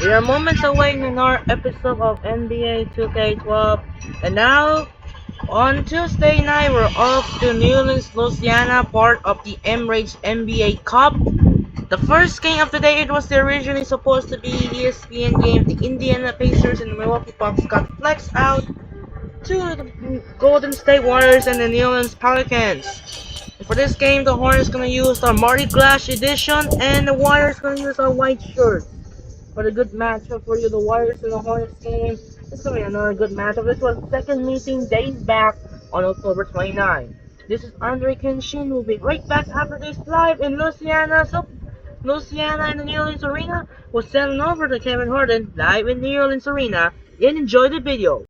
We are moments away in our episode of NBA 2K12, and now on Tuesday night we're off to New Orleans, Louisiana, part of the Emirates NBA Cup. The first game of the day, it was originally supposed to be ESPN game. The Indiana Pacers and the Milwaukee Bucks got flexed out to the Golden State Warriors and the New Orleans Pelicans. And for this game, the Hornets gonna use our Mardi Gras edition, and the Warriors gonna use our white shirts. For a good matchup for you, the Warriors and the Hornets game. This will be another good matchup. This was the second meeting days back on October 29. This is Andre Kenshin. We'll be right back after this live in Louisiana. So, Louisiana in the New Orleans Arena. We'll send over to Kevin Harden live in the New Orleans Arena. And enjoy the video.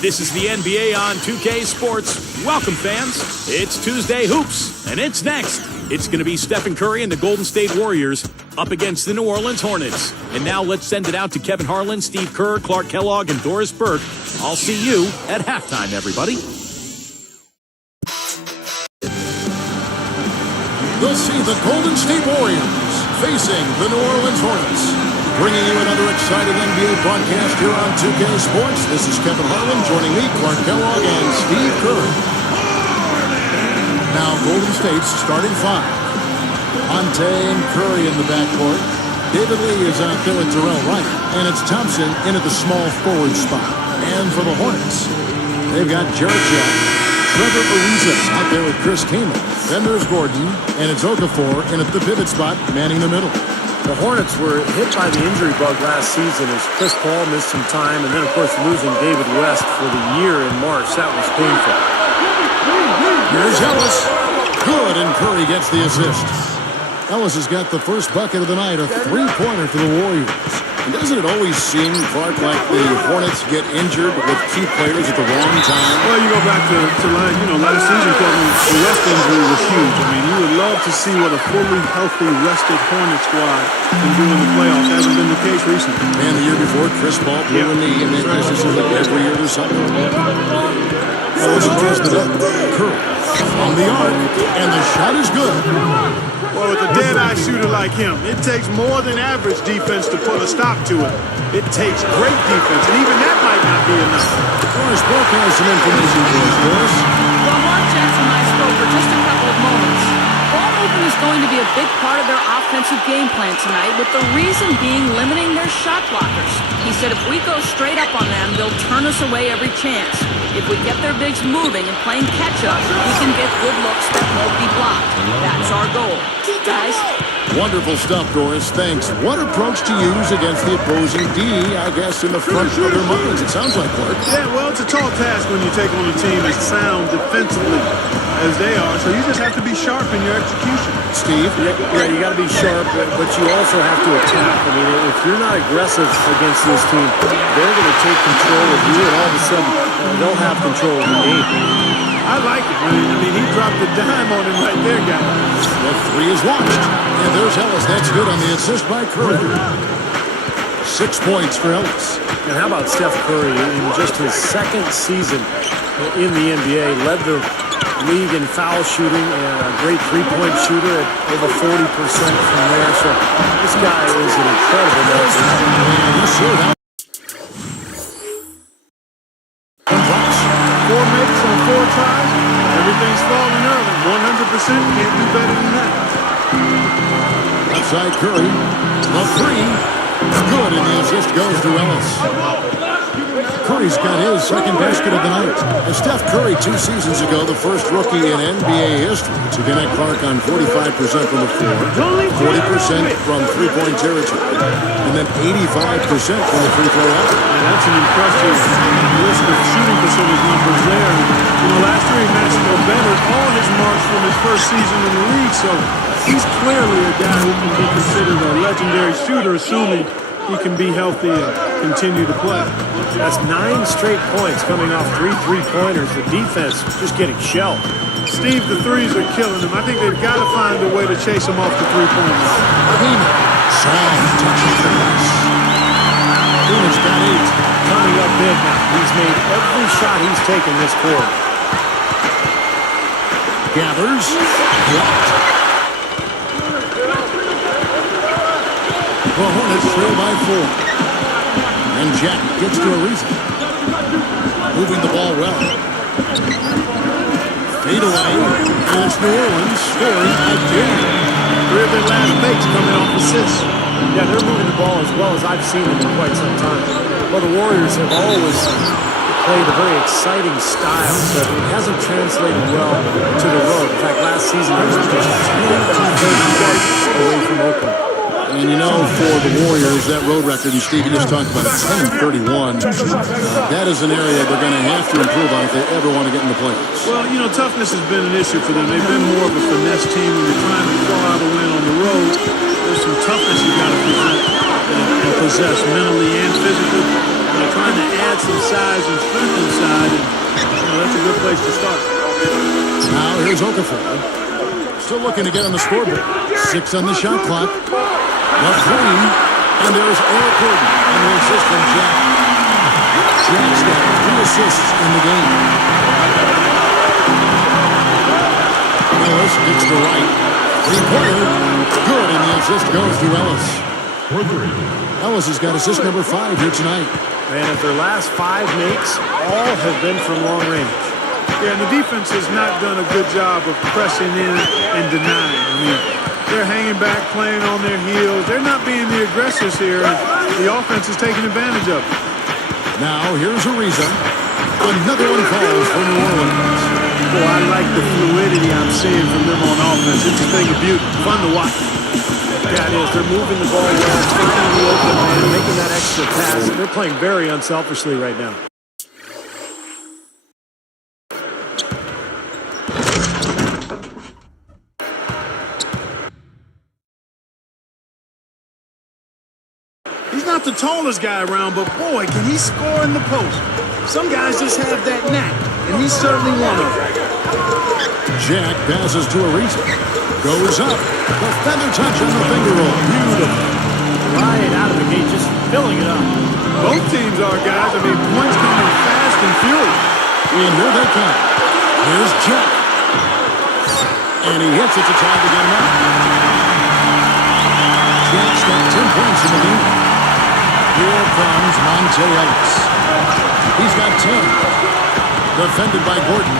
This is the NBA on 2K Sports. Welcome, fans. It's Tuesday Hoops, and it's next. It's going to be Stephen Curry and the Golden State Warriors up against the New Orleans Hornets. And now let's send it out to Kevin Harlan, Steve Kerr, Clark Kellogg, and Doris Burke. I'll see you at halftime, everybody. You'll see the Golden State Warriors facing the New Orleans Hornets. Bringing you another exciting NBA broadcast here on 2K Sports. This is Kevin Harlan, joining me, Clark Kellogg, and Steve Kerr. Now, Golden State's starting five. Ante and Curry in the backcourt. David Lee is out there with Terrell Wright. And it's Thompson in at the small forward spot. And for the Hornets, they've got Jarrett Jack, Trevor Ariza out there with Chris Kaman. Then there's Gordon, and it's Okafor in at the pivot spot, manning the middle. The Hornets were hit by the injury bug last season as Chris Paul missed some time, and then, of course, losing David West for the year in March. That was painful. Here's Ellis. Good, and Curry gets the assist. Ellis has got the first bucket of the night, a three-pointer for the Warriors. And doesn't it always seem, Clark, like the Hornets get injured with key players at the wrong time? Well, you go back to last season, Kevin, the West injury was huge. I mean, you would love to see what a fully healthy, rested Hornet squad can do in the playoffs. Hasn't been the case recently. And the year before, Chris Paul blew a knee, and this is like every year or something. Ellis draws the dunk. Curry from the arc, and the shot is good. Well, with a dead-eye shooter like him, it takes more than average defense to put a stop to it. It takes great defense, and even that might not be enough. Doris Burke has some information for us, Doris. Well, Mark Jackson and I spoke for just a couple of moments. Ball movement is going to be a big part of their offensive game plan tonight, with the reason being limiting their shot blockers. He said if we go straight up on them, they'll turn us away every chance. If we get their bigs moving and playing catch-up, we can get good looks that won't be blocked. That's our goal. Guys? Wonderful stuff, Doris. Thanks. What approach to use against the opposing D, I guess, in the front of their minds, it sounds like, Clark. Yeah, well, it's a tall task when you take on a team as sound defensively as they are, so you just have to be sharp in your execution. Steve? Yeah, you got to be sharp, but you also have to attack. I mean, if you're not aggressive against this team, they're going to take control of you, and all of a sudden, they'll have control of the game. I like it. I mean, he dropped the dime on him right there, guys. The three is launched. And there's Ellis. That's good on the assist by Curry. 6 points for Ellis. And how about Steph Curry in just his second season in the NBA, led the league in foul shooting and a great three-point shooter at over 40% from there. So this guy is an incredible man. And you sure that. 4 makes on 4 tries. Everything's falling early. 100%. Can't do better than that. Outside Curry. The three. Good, and the assist goes to Ellis. Curry's got his second basket of the night. And Steph Curry 2 seasons ago, the first rookie in NBA history to connect Clark on 45% from the floor, 40% from three-point territory, and then 85% from the free throw line. That's an impressive list of shooting percentage numbers there. You know, last year he matched or bettered all his marks from his first season in the league, so he's clearly a guy who can be considered a legendary shooter, assuming he can be healthy and continue to play. That's 9 straight points coming off 3 three-pointers. The defense just getting shelled. Steve, the threes are killing him. I think they've got to find a way to chase him off the three-point line. Soft touch of the pass. Phoenix got 8. Coming up big now. He's made every shot he's taken this quarter. Gathers. Blocked. The Hornets trail by 4. And Jack gets to Ariza. Moving the ball well. Fade away. And it's New Orleans scoring again. 3 of their last makes coming off assists. Yeah, they're moving the ball as well as I've seen them in quite some time. Well, the Warriors have always played a very exciting style, but it hasn't translated well to the road. In fact, last season they were just 10 away from Oakland. And you know, for the Warriors, that road record, and Steve, you just talked about it, 10-31. That is an area they're going to have to improve on if they ever want to get in the playoffs. Well, you know, toughness has been an issue for them. They've been more of a finesse team when you're trying to claw out a win on the road. There's some toughness you got to present and possess mentally and physically. Trying to add some size and strength inside, and that's a good place to start. Now here's Okafor. Still looking to get on the scoreboard. 6 on the shot clock. The 3, and there's Eric Gordon on the assist from Jack. Jack's got 3 assists in the game. Ellis gets to right. 3-pointer. Good, and the assist goes to Ellis. Ellis has got assist number 5 here tonight. And if their last 5 makes, all have been from long range. Yeah, and the defense has not done a good job of pressing in and denying. I mean, they're hanging back, playing on their heels. They're not being the aggressors here. The offense is taking advantage of it. Now, here's Ariza. Another one falls for New Orleans. Boy, I like the fluidity I'm seeing from them on offense. It's a thing of beauty. Fun to watch. Yeah, it is. They're moving the ball well, finding the open man, making that extra pass. They're playing very unselfishly right now. He's not the tallest guy around, but boy, can he score in the post. Some guys just have that knack, and he's certainly one of them. Jack passes to Ariza. Goes up. The feather touch on the finger roll. Beautiful. Right out of the gate, just filling it up. Both teams are, guys. I mean, points coming fast and furious. And here they come. Here's Jack. And he hits it to try to get him out. Jack's got 10 points in the game. Here comes Monte Ellis. He's got 10. Defended by Gordon.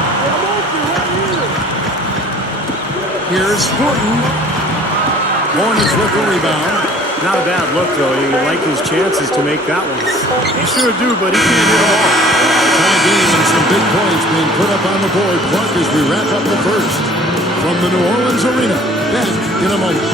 Here's Gordon. Hornets with the rebound. Not a bad look, though. You like his chances to make that one. You sure do, but he can't hit them all. Tie game and some big points being put up on the board. Clark as we wrap up the first. From the New Orleans Arena. Back in a moment.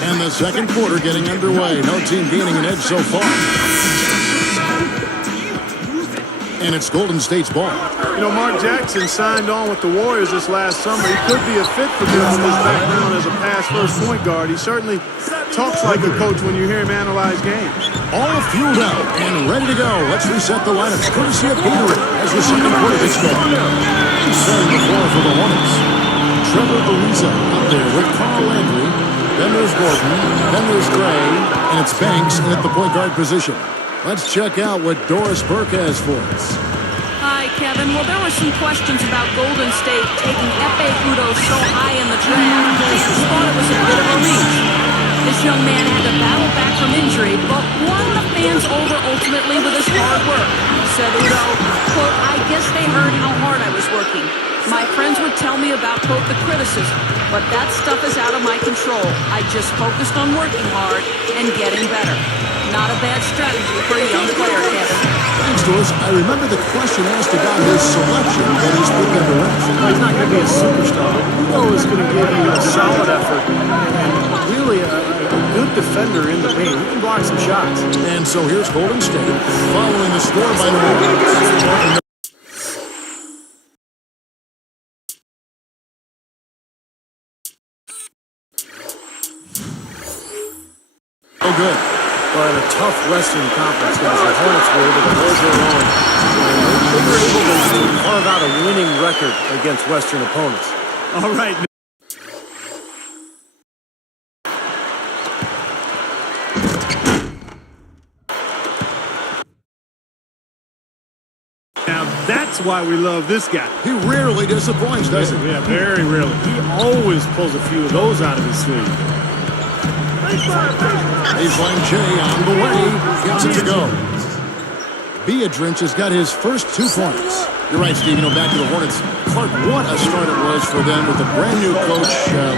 And the second quarter getting underway. No team gaining an edge so far. And it's Golden State's ball. You know, Mark Jackson signed on with the Warriors this last summer. He could be a fit for them with his background as a pass-first point guard. He certainly talks like a coach when you hear him analyze games. All fueled out and ready to go. Let's reset the lineups courtesy of Gatorade as the second quarter gets going. Setting the floor for the Hornets. Trevor Ariza up there with Carl Landry. Then there's Gordon. Then there's Gray. And it's Banks at the point guard position. Let's check out what Doris Burke has for us. Hi, Kevin. Well, there were some questions about Golden State taking Efe Udo so high in the draft. Fans thought it was a bit of a reach. This young man had to battle back from injury, but won the fans over ultimately with his hard work. Said Udo, quote, I guess they heard how hard I was working. My friends would tell me about, quote, the criticism, but that stuff is out of my control. I just focused on working hard and getting better. Not a bad strategy for a young player, Kevin. Thanks, Doris. I remember the question asked about his selection, but he's put them to rest. He's not going to be a superstar. Udo is going to give you a solid effort and really a good defender in the paint. He can block some shots. And so here's Golden State following the score by New Orleans. Oh, good. Well, in a tough Western Conference, guys, the Hornets were able to hold their own. They were able to carve out a winning record record against Western opponents. All right. Now that's why we love this guy. He rarely disappoints, does he? Yeah, very rarely. He always pulls a few of those out of his sleeve. Baseline J on the way. Gets it to go. Beadrich has got his first 2 points. You're right, Steve. Back to the Hornets. Clark, what a start it was for them with a brand-new coach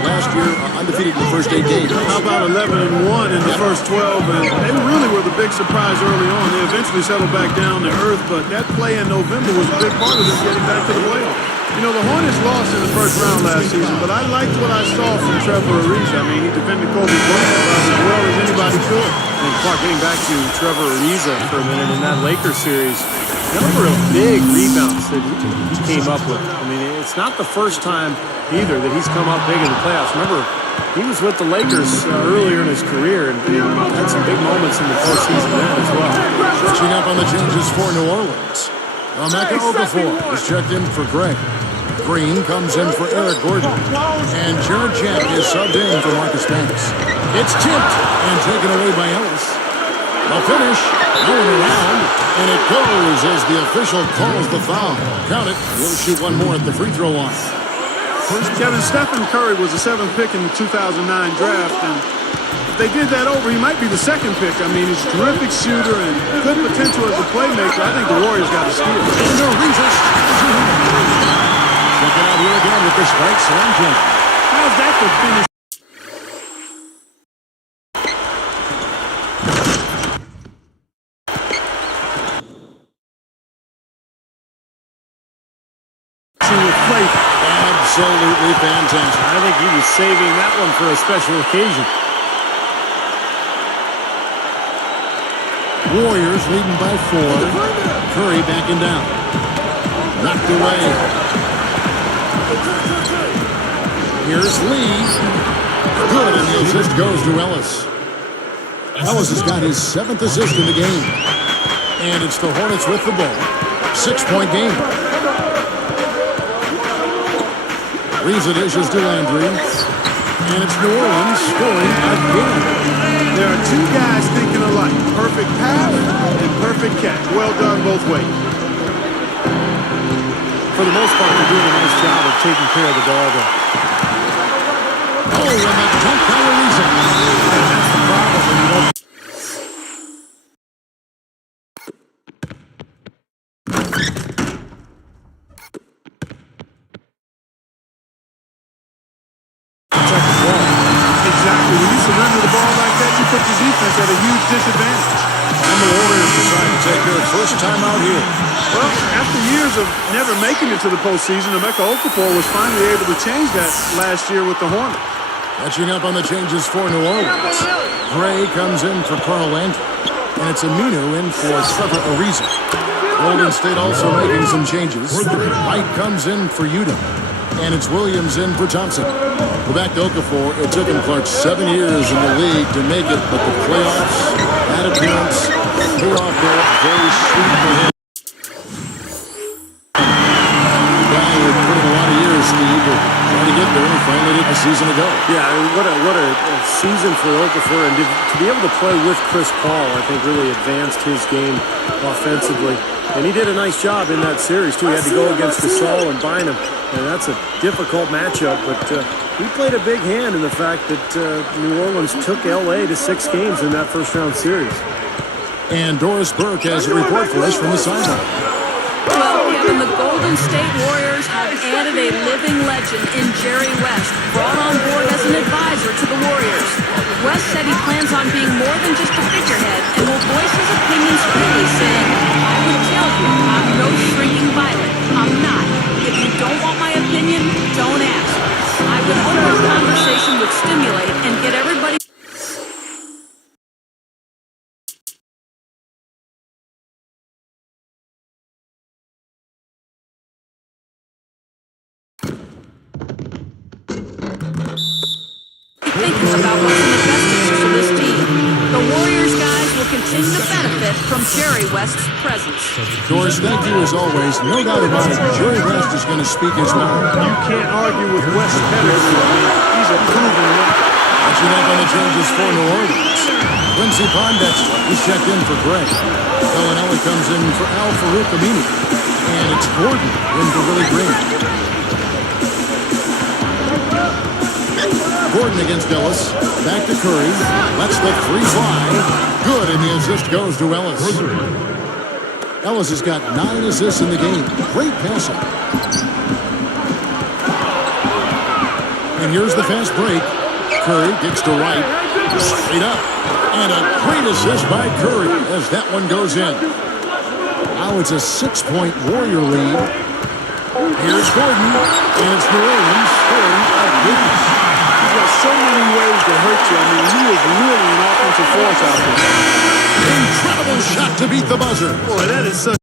last year, undefeated in the first 8 games. How about 11-1 in the first 12? And they really were the big surprise early on. They eventually settled back down to earth, but that play in November was a big part of them getting back to the playoffs. The Hornets lost in the first round last season, but I liked what I saw from Trevor Ariza. I mean, he defended Kobe Bryant about as well as anybody could. And Clark, getting back to Trevor Ariza for a minute in that Lakers series, number of big rebounds that he came up with. I mean, it's not the first time either that he's come up big in the playoffs. Remember, he was with the Lakers earlier in his career and had some big moments in the postseason then as well. Switching up on the changes for New Orleans. Emeka Okafor is checked in for Greg. Green comes in for Eric Gordon. And Jared Jack is subbed in for Marcus Banks. It's tipped and taken away by Ellis. A finish, going around, and it goes as the official calls the foul. Count it, we'll shoot one more at the free throw line. Kevin, Stephen Curry was the 7th pick in the 2009 draft, and if they did that over, he might be the 2nd pick. I mean, he's a terrific shooter and good potential as a playmaker. I think the Warriors got a steal. And Ariza. Check it out here again with the spike slam jump. How's that for finish? Absolutely fantastic. I think he was saving that one for a special occasion. Warriors leading by 4. Curry backing down. Knocked away. Here's Lee. Good, and the assist goes to Ellis. Ellis has got his 7th assist in the game. And it's the Hornets with the ball. 6-point game. Ariza dishes to Landry. And it's New Orleans scoring again. There are 2 guys thinking alike. Perfect pass and perfect catch. Well done both ways. For the most part, they're doing a nice job of taking care of the ball, though. Oh, and the dunk by Ariza. That's the problem when you don't. Exactly. When you surrender the ball like that, you put your defense at a huge disadvantage. And the Warriors decide to take their first time out here. Well, after years of never making it to the postseason, Emeka Okafor was finally able to change that last year with the Hornets. Catching up on the changes for New Orleans. Gray comes in for Carl Landry. And it's Aminu in for Trevor Ariza. Golden State also making some changes. Wright comes in for Udom. And it's Williams in for Thompson. Go back to Okafor. It took him, Clark, 7 years in the league to make it, but the playoffs, that appearance, payoff there, very sweet for him. The guy who put in a lot of years, Steve, to try to get there, and finally did a season ago. Yeah, I mean, what a season for Okafor, and to be able to play with Chris Paul, I think really advanced his game offensively. And he did a nice job in that series, too. He had to go against Gasol and Bynum, and that's a difficult matchup. But he played a big hand in the fact that New Orleans took L.A. to 6 games in that first-round series. And Doris Burke has a report for us from the sideline. Well, Kevin, the Golden State Warriors have added a living legend in Jerry West, brought on board as an advisor to the Warriors. West said he plans on being more than just a figurehead and will voice his opinions freely, saying, "I would tell you, I'm no shrinking violet. I'm not. If you don't want my opinion, don't ask. I would hope our conversation would stimulate and get everybody..." thinking about what's in the best interest of this team. The Warriors guys will continue to benefit from Jerry West's presence. Doris, thank you as always. No doubt about it, Jerry West is going to speak his mind. You can't argue with West's pedigree. I mean, he's a proven winner. Watching up on the changes for New Orleans. Quincy Pondexter, he's checked in for Greg. Bellinelli comes in for Al Farouk Amini. And it's Gordon in for Willie Green. Gordon against Ellis. Back to Curry. Lets the three fly. Good, and the assist goes to Ellis. Ellis has got 9 assists in the game. Great passing. And here's the fast break. Curry gets to right. Straight up. And a great assist by Curry as that one goes in. Now it's a 6-point Warrior lead. Here's Gordon. And it's New Orleans scoring a goodness. He's got so many ways to hurt you. I mean, he is really an offensive force out there. Incredible shot to beat the buzzer. Boy, that is such...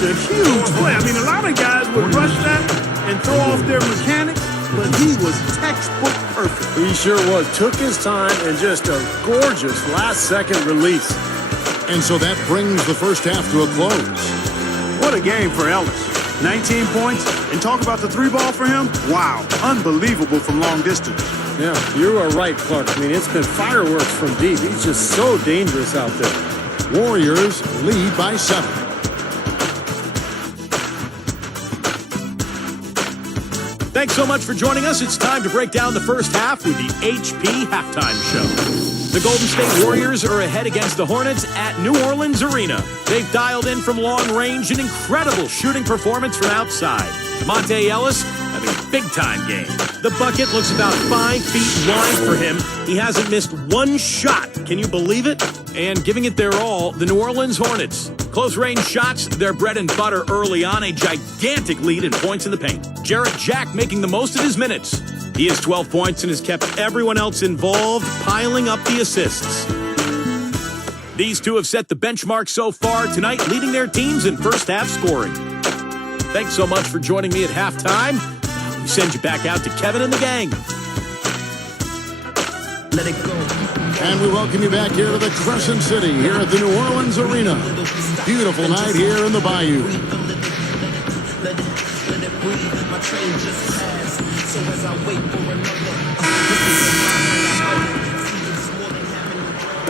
a huge play. I mean, a lot of guys would rush that and throw off their mechanics, but he was textbook perfect. He sure was. Took his time and just a gorgeous last-second release. And so that brings the first half to a close. What a game for Ellis. 19 points, and talk about the three ball for him. Wow, unbelievable from long distance. Yeah, you are right, Clark. I mean, it's been fireworks from deep. He's just so dangerous out there. Warriors lead by 7. Thanks so much for joining us. It's time to break down the first half with the HP Halftime Show. The Golden State Warriors are ahead against the Hornets at New Orleans Arena. They've dialed in from long range an incredible shooting performance from outside. Monte Ellis having a big-time game. The bucket looks about 5 feet wide for him. He hasn't missed one shot. Can you believe it? And giving it their all, the New Orleans Hornets. Close-range shots, their bread and butter early on, a gigantic lead in points in the paint. Jarrett Jack making the most of his minutes. He has 12 points and has kept everyone else involved, piling up the assists. These two have set the benchmark so far tonight, leading their teams in first-half scoring. Thanks so much for joining me at halftime. We send you back out to Kevin and the gang. Let it go. And we welcome you back here to the Crescent City, here at the New Orleans Arena. Beautiful night here in the Bayou.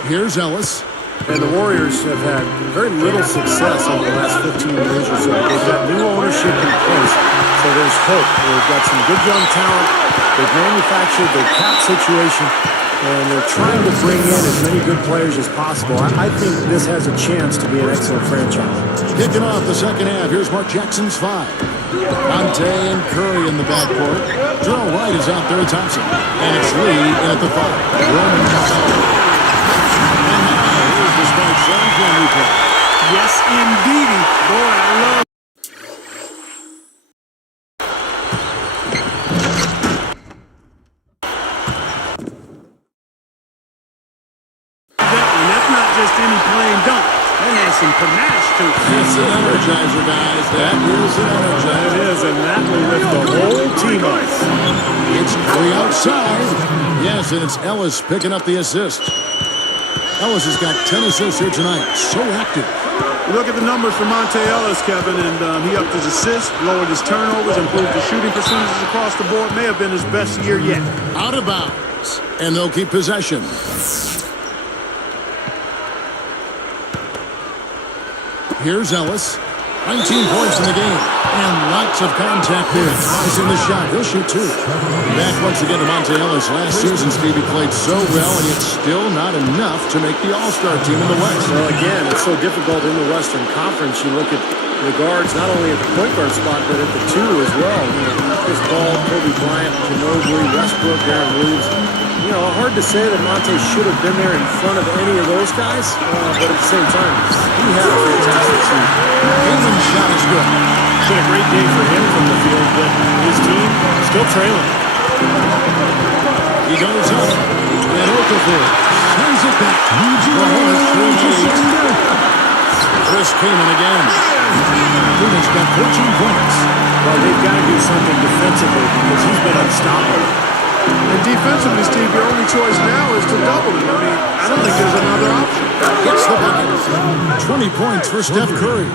Here's Ellis. And the Warriors have had very little success over the last 15 years or so. They've got new ownership in place, so there's hope. They've got some good young talent. They've manufactured their cap situation, and they're trying to bring in as many good players as possible. I think this has a chance to be an excellent franchise. Kicking off the second half, here's Mark Jackson's 5. Monte and Curry in the backcourt. Jerome Wright is out there with Thompson. And it's Lee in at the 5. Roman Johnson. Yes, indeedy. Boy, I love that one. That's not just any plain dunk. That has some panache to it. It's an energizer, guys. That is an energizer. It is, and that will lift the whole team up. It's Curry outside. Yes, and it's Ellis picking up the assist. Ellis has got 10 assists here tonight. So active. You look at the numbers for Monte Ellis, Kevin, and he upped his assists, lowered his turnovers, improved his shooting percentages across the board. May have been his best year yet. Out of bounds. And they'll keep possession. Here's Ellis. 19 points in the game. And lots of contact there. He's in the shot. He'll shoot 2. Back once again to Monte Ellis. Last season, Stevie played so well, and yet still not enough to make the All-Star team in the West. Well, again, it's so difficult in the Western Conference. You look at the guards, not only at the point guard spot, but at the 2 as well. You know, Chris Paul, Kobe Bryant, Ginobili, Westbrook, Darren Williams. You know, hard to say that Monte should have been there in front of any of those guys, but at the same time, he had a fantastic season. Kingman's shot is good. It's been a great day for him from the field, but his team still trailing. He goes up, and Okafor sends it back. The Hornets through 8. Chris Kaman again. Kaman's got 14 points. Well, they've got to do something defensively because he's been unstoppable. And defensively, Steve, your only choice now is to double him. I mean, I don't think there's another option. Gets the bucket. 20 points for Steph Curry.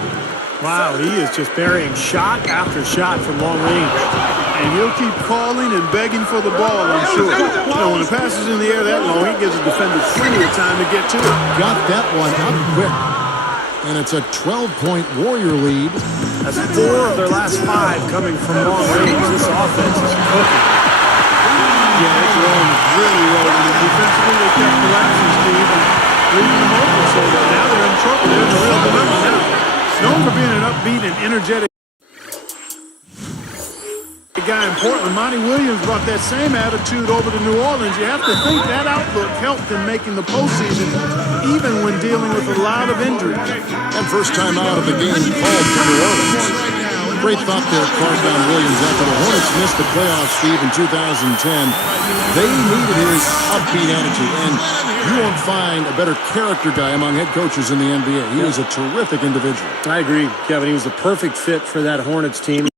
Wow, he is just burying shot after shot from long range. And he'll keep calling and begging for the ball, I'm sure. You know, when the pass is in the air that long, he gives a defender plenty of time to get to it. Got that one up quick. And it's a 12-point Warrior lead. That's 4 of their last 5 coming from long range. This offense is cooking. Yeah, it's rolling really well. And defensively, they kept collapsing, Steve, and leaving them open. So now they're in trouble. They're in the real dilemma now. Known for being an upbeat and energetic guy in Portland, Monty Williams brought that same attitude over to New Orleans. You have to think that outlook helped in making the postseason, even when dealing with a lot of injuries. And first time out of the game called for New Orleans. Great thought there, carved down Williams after the Hornets missed the playoffs, Steve, in 2010. They needed his upbeat attitude, and you won't find a better character guy among head coaches in the NBA. He is a terrific individual. I agree, Kevin. He was the perfect fit for that Hornets team.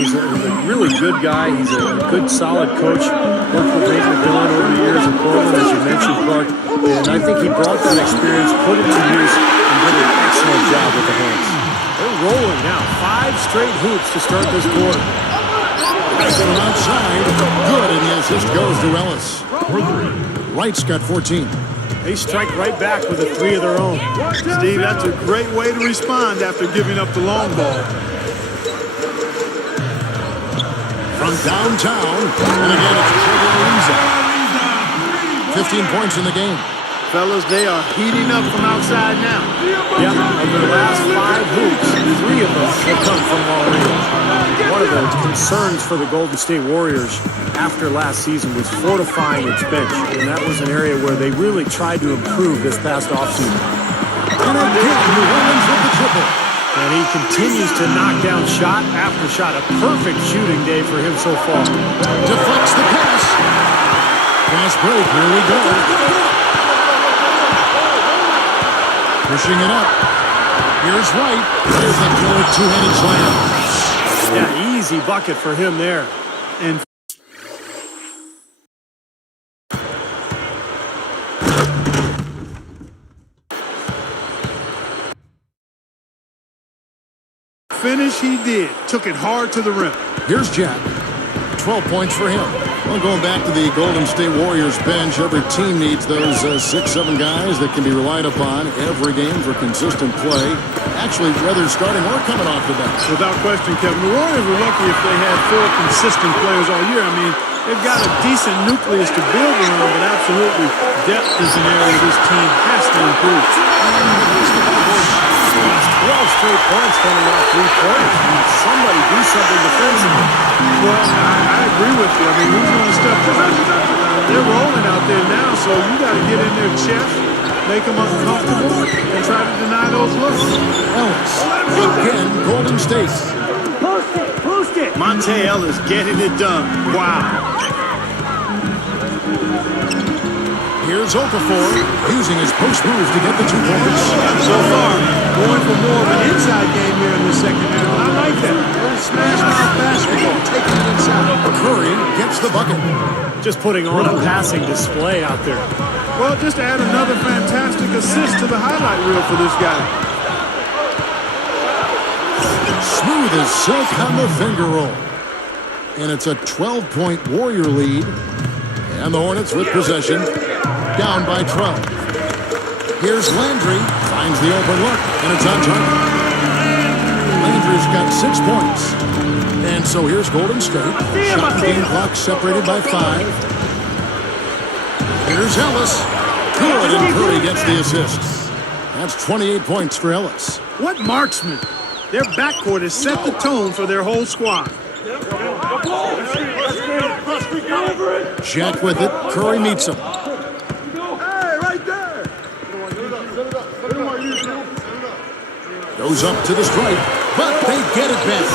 He's a really good guy. He's a good, solid coach. Worked with Nate McMillan over the years in Portland, as you mentioned, Clark. And I think he brought that experience, put it to use, and did an excellent job with the Hornets. They're rolling now. 5 straight hoops to start this quarter. Pass it outside. Good, and the assist goes to Ellis. Wright's got 14. They strike right back with a 3 of their own. Steve, that's a great way to respond after giving up the long ball. From downtown, and again it's Trevor Ariza. 15 points in the game. Fellas, they are heating up from outside now. Yep, of their last 5 hoops, 3 of them have come from long range. One of the concerns for the Golden State Warriors after last season was fortifying its bench, and that was an area where they really tried to improve this past offseason. And again, New Orleans with the triple. And he continues to knock down shot after shot. A perfect shooting day for him so far. Deflects the pass. Pass break, here we go. Pushing it up. Here's Wright. There's the killer two-handed slam. Yeah, easy bucket for him there. And finish he did. Took it hard to the rim. Here's Jack. 12 points for him. Well, going back to the Golden State Warriors bench, every team needs those 6-7 guys that can be relied upon every game for consistent play. Actually, whether starting or coming off the bench. Without question, Kevin. The Warriors were lucky if they had 4 consistent players all year. I mean, they've got a decent nucleus to build around, but absolutely, depth is an area this team has to improve. 12 straight points coming off 3-pointers. Somebody do something defensively. Well, I agree with you. I mean, who's going to step up? They're rolling out there now, so you got to get in their chest, make them uncomfortable, and try to deny those looks. Ellis. Again, Golden State. Boost it! Monte Ellis getting it done. Wow. Here's Okafor, using his post move to get the 2 points. So far, going for more of an inside game here in the second half. I like that. Little smash mouth basketball, taking it inside. Curry gets the bucket. Just putting on a passing display out there. Well, just add another fantastic assist to the highlight reel for this guy. Smooth as silk on the finger roll. And it's a 12-point Warrior lead. And the Hornets with possession. Down by 12. Here's Landry. Finds the open look. And it's on target. Landry's got 6 points. And so here's Golden State. Shot and game clock separated by 5. Here's Ellis. Good, and Curry gets the assist. That's 28 points for Ellis. What marksman? Their backcourt has set the tone for their whole squad. Jack with it. Curry meets him. Goes up to the stripe, but they get it back.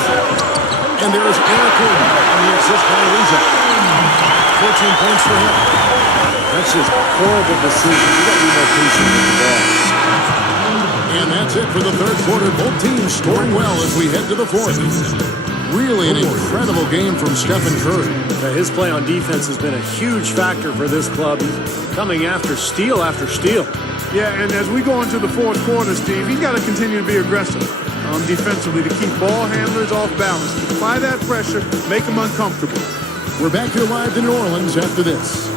And there's Eric Gordon on the assist by Ariza. 14 points for him. That's just horrible decision. You got to be more patient with the ball. And that's it for the third quarter. Both teams scoring well as we head to the fourth. Really an incredible game from Stephen Curry. His play on defense has been a huge factor for this club. He's coming after steal after steal. Yeah, and as we go into the fourth quarter, Steve, he's got to continue to be aggressive defensively to keep ball handlers off balance. Apply that pressure, make them uncomfortable. We're back here live to New Orleans after this.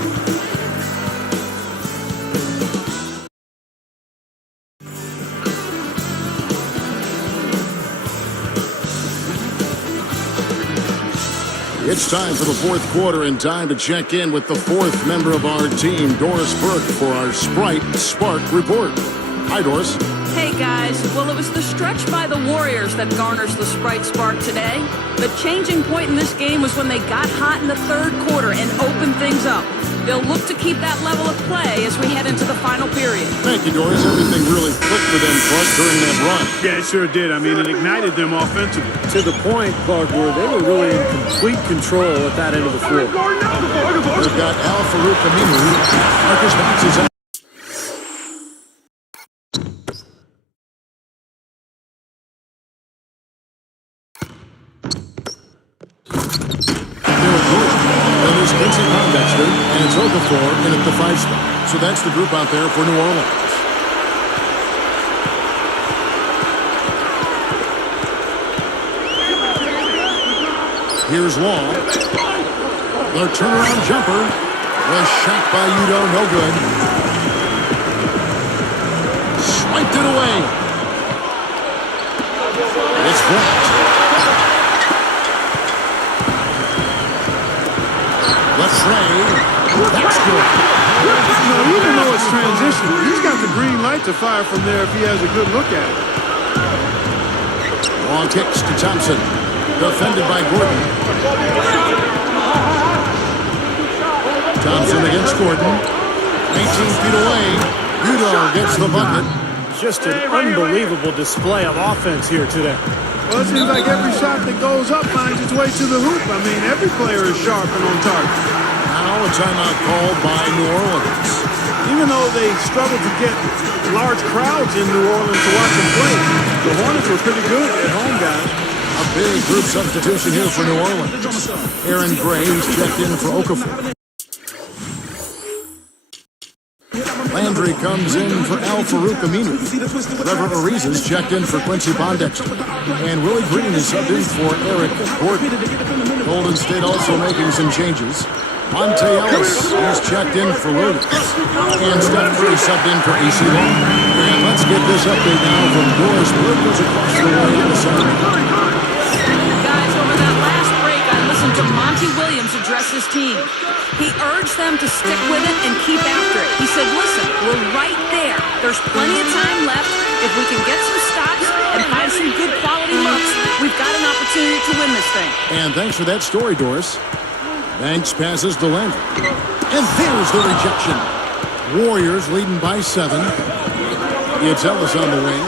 It's time for the fourth quarter and time to check in with the fourth member of our team, Doris Burke, for our Sprite Spark Report. Hi, Doris. Hey guys, well it was the stretch by the Warriors that garners the Sprite Spark today. The changing point in this game was when they got hot in the third quarter and opened things up. They'll look to keep that level of play as we head into the final period. Thank you, Doris. Everything really clicked for them, Clark, during that run. Yeah, it sure did. I mean, it ignited them offensively. To the point, Clark, where they were really in complete control at that end of the floor. We've got Al Farouk Aminu. Marcus Banks is out. And it's Okafor in at the 5 spot. So that's the group out there for New Orleans. Here's Long. The turnaround jumper was shot by Udo, no good. Swiped it away. It's blocked. Let's Ray. That's good. Even though it's transition, he's got the green light to fire from there if he has a good look at it. Long kicks to Thompson. Defended by Gordon. Thompson against Gordon. 19 feet away. Udall gets the bucket. Just an unbelievable display of offense here today. Well, it seems like every shot that goes up finds its way to the hoop. I mean, every player is sharp and on target. Now a timeout called by New Orleans. Even though they struggled to get large crowds in New Orleans to watch them play, the Hornets were pretty good at home, guys. A big group substitution here for New Orleans. Aaron Gray, who's checked in for Okafor. Landry comes in for Al Farouk Aminu. Trevor Ariza's checked in for Quincy Pondexter. And Willie Green is subbed in for Eric Gordon. Golden State also making some changes. Monte Ellis is checked in for Williams. And Steph Curry subbed in for AC Long. And let's get this update now from Doris Burke goes across the way to the sideline. Guys, over that last break, I listened to Monty Williams address his team. He urged them to stick with it and keep after it. He said, listen, we're right there. There's plenty of time left. If we can get some stops and find some good quality looks, we've got an opportunity to win this thing. And thanks for that story, Doris. Banks passes to Landry. And there's the rejection. Warriors leading by 7. It's Ellis on the wing.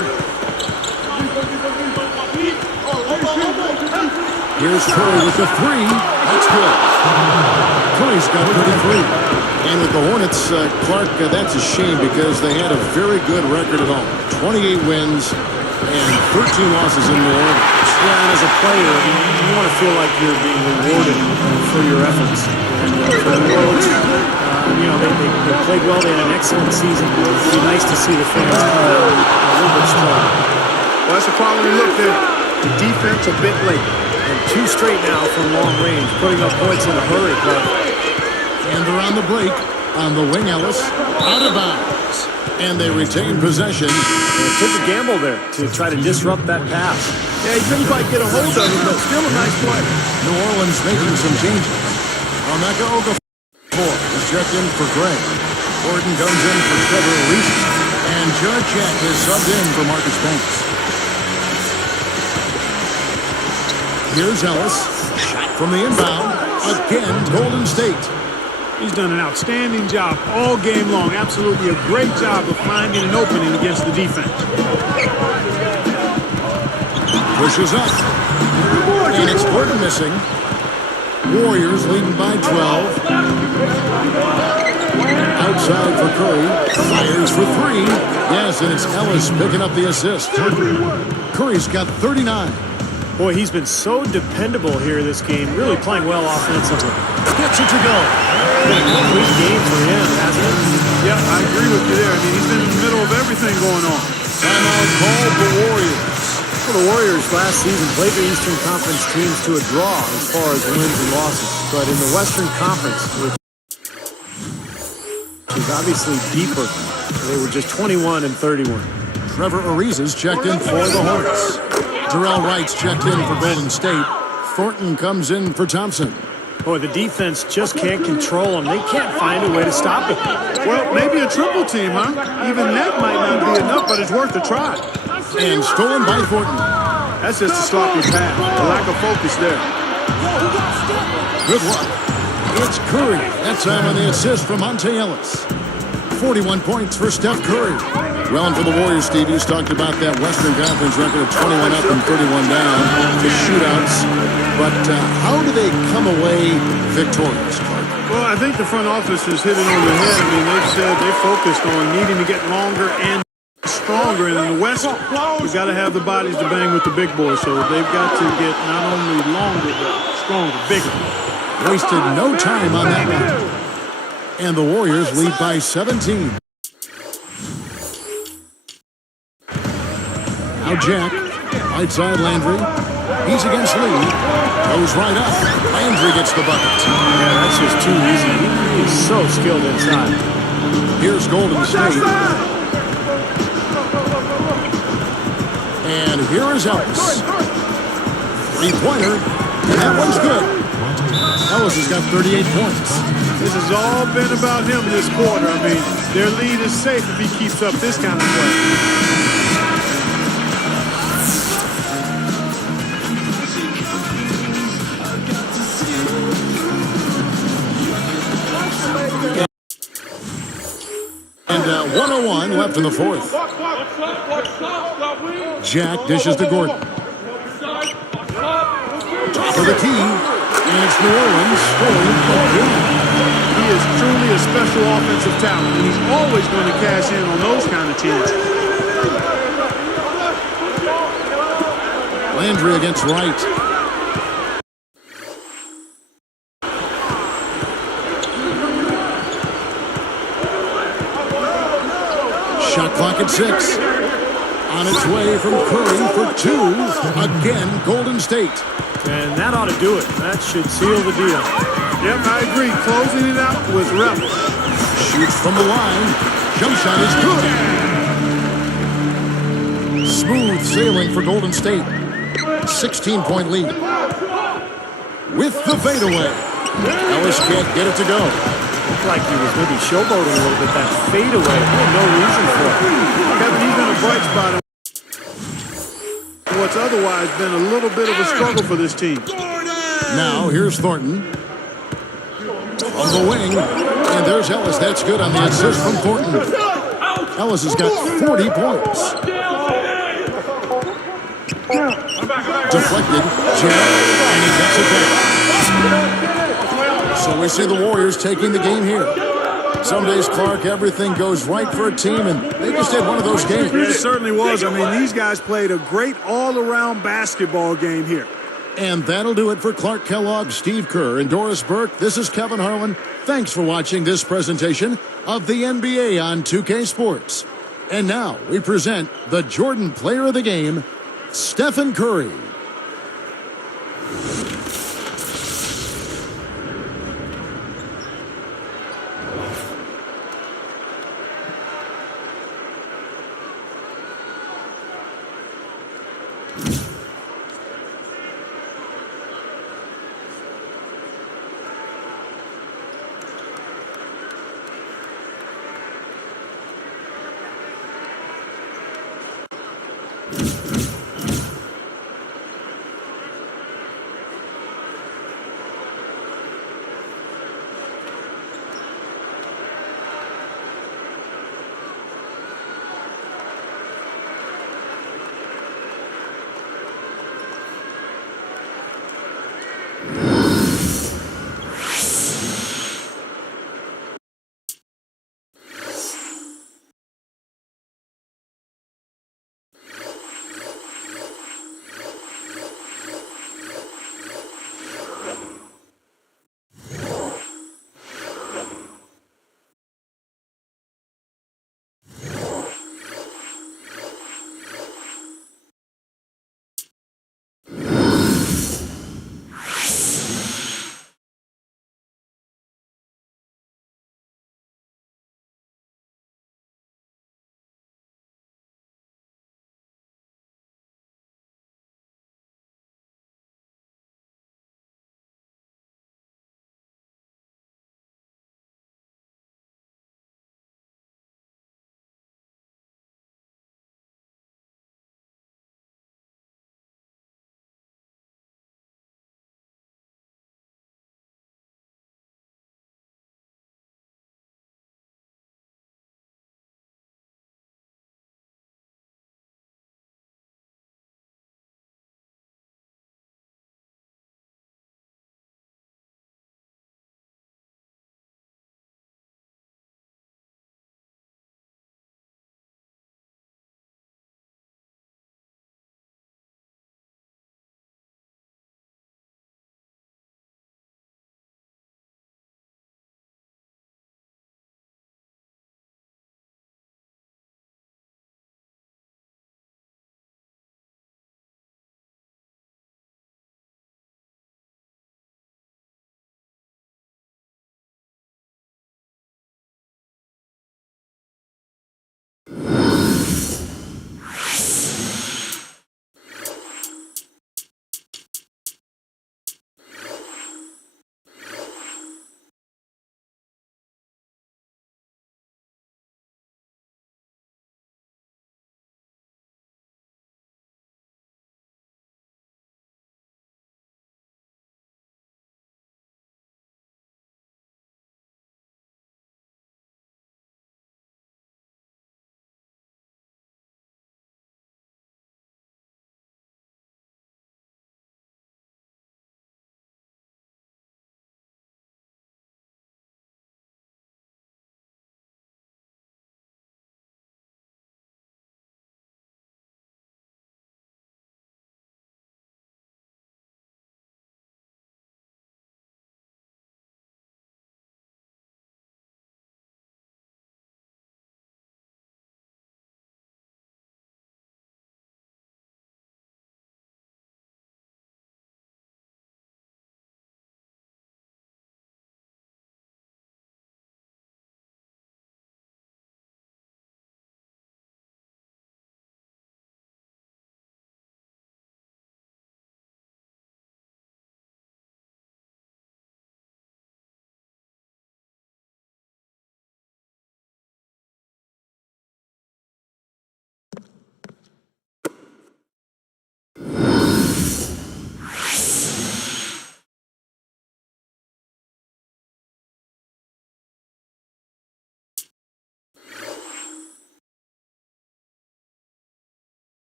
Here's Curry with the 3. That's good. Curry's got 33. And with the Hornets, Clark, that's a shame because they had a very good record at home. 28 wins and 13 losses in New Orleans. Yeah, and as a player, you want to feel like you're being rewarded for your efforts. And for New Orleans, they played well. They had an excellent season. It'd be nice to see the fans come out a little bit stronger. Well, that's a quality look there. The defense a bit late. And 2 straight now from long range, putting up points in a hurry. And they're on the break. On the wing, Ellis. Out of bounds. And they retain possession. They took a gamble there to try to disrupt that pass. Yeah, he couldn't quite get a hold of it, but still a nice play. New Orleans making some changes. Omeka Okafor is checked in for Gray. Gordon comes in for Trevor Ariza. And Jarchak is subbed in for Marcus Banks. Here's Ellis. Shot from the inbound. Again, Golden State. He's done an outstanding job all game long. Absolutely a great job of finding an opening against the defense. Pushes up. And it's Gordon missing. Warriors leading by 12. Out outside for Curry. Fires for three. Yes, and it's Ellis picking up the assist. Curry's got 39. Boy, he's been so dependable here this game, really playing well offensively. Gets it to go. Been a complete game for him, hasn't it? Yeah, I agree with you there. I mean, he's been in the middle of everything going on. Timeout called the Warriors. Well, the Warriors last season played the Eastern Conference teams to a draw as far as wins and losses. But in the Western Conference, which is obviously deeper, they were just 21 and 31. Trevor Ariza's checked in for the Hornets. Terrell Wright's checked in for Golden State. Thornton comes in for Thompson. Boy, the defense just can't control them. They can't find a way to stop it. Well, maybe a triple team, huh? Even that might not be enough, but it's worth a try. And stolen by Thornton. That's just a sloppy pass. A lack of focus there. Good luck. It's Curry. That time on the assist from Monte Ellis. 41 points for Steph Curry. Well, and for the Warriors, Steve, you talked about that Western Conference record of 21 up and 31 down, the shootouts. But how do they come away victorious, Clark? Well, I think the front office has hit it on the head. I mean, they've said they focused on needing to get longer and stronger. And in the West, we've got to have the bodies to bang with the big boys. So they've got to get not only longer, but stronger, bigger. Wasted no time on that one. And the Warriors lead by 17. Now Jack, right side Landry. He's against Lee. Goes right up. Landry gets the bucket. Yeah, that's just too easy. He's so skilled inside. Here's Golden State. And here is Ellis. Three-pointer. And that one's good. Ellis has got 38 points. This has all been about him this quarter. I mean, their lead is safe if he keeps up this kind of play. And 101 left in the fourth. Jack dishes to Gordon. Top of the key. And it's New Orleans scoring again. He is truly a special offensive talent, and he's always going to cash in on those kind of chances. Landry against Wright. Shot clock at 6. On its way from Curry for 2. Again, Golden State. And that ought to do it. That should seal the deal. Yep, I agree. Closing it out with relish. Shoots from the line. Jump shot is good. Smooth sailing for Golden State. 16-point lead. With the fadeaway. Ellis can't get it to go. Looked like he was maybe showboating a little bit. That fadeaway. He had no reason for it. Kevin, he's been a bright spot in what's otherwise been a little bit of a struggle for this team. Now, here's Thornton. On the wing. And there's Ellis. That's good on the assist from Thornton. Ellis has got 40 points. Deflected. Jack. And he gets it back. So we see the Warriors taking the game here. Some days, Clark, everything goes right for a team, and they just had one of those games. Yeah, it certainly was. I mean, these guys played a great all-around basketball game here. And that'll do it for Clark Kellogg, Steve Kerr, and Doris Burke. This is Kevin Harlan. Thanks for watching this presentation of the NBA on 2K Sports. And now we present the Jordan Player of the Game, Stephen Curry.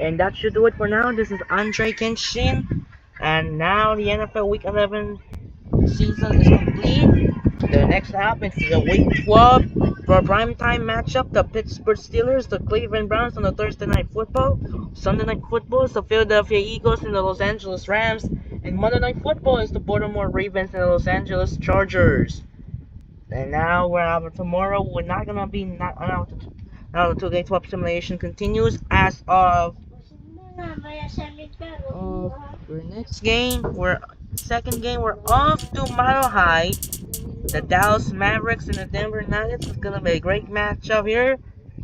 And that should do it for now. This is Andre Kenshin. And now the NFL Week 11 season is complete. The next up is the Week 12 for a primetime matchup. The Pittsburgh Steelers, the Cleveland Browns on the Thursday Night Football. Sunday Night Football is the Philadelphia Eagles and the Los Angeles Rams. And Monday Night Football is the Baltimore Ravens and the Los Angeles Chargers. And now we're out tomorrow. We're not gonna be not out. Now the 2K 12 simulation continues as of our next game. Second game. We're off to Mile High. The Dallas Mavericks and the Denver Nuggets is gonna be a great matchup here.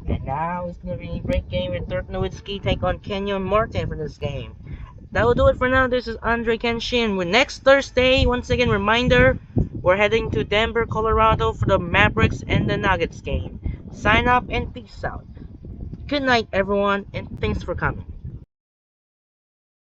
And now it's gonna be a great game with Dirk Nowitzki take on Kenyon Martin for this game. That will do it for now. This is Andre Kenshin. With next Thursday, once again, reminder, we're heading to Denver, Colorado for the Mavericks and the Nuggets game. Sign up and peace out. Good night, everyone, and thanks for coming.